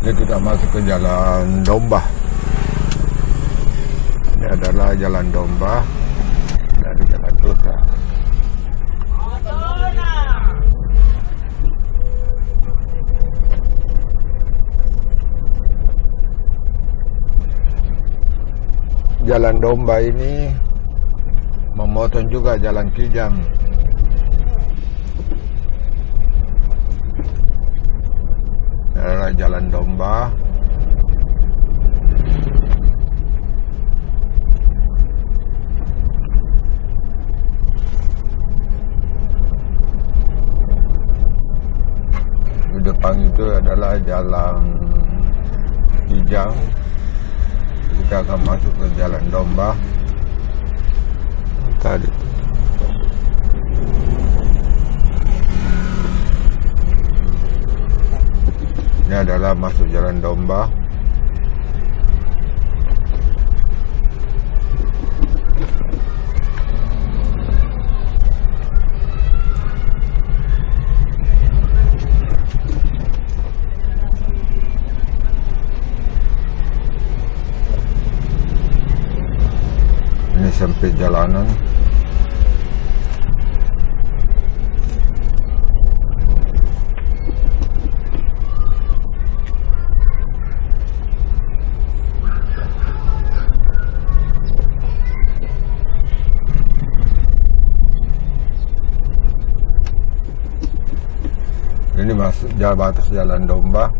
Ini kita masuk ke Jalan Domba. Ini adalah Jalan Domba dari Jalan Pulanduk. Jalan Domba ini memotong juga Jalan Kijang. Ini adalah Jalan Domba. Di depan itu adalah Jalan Kijang. Kita akan masuk ke Jalan Domba tadi. Ini adalah masuk Jalan Domba. Ini sempit jalanan. Ini masuk batas Jalan Domba.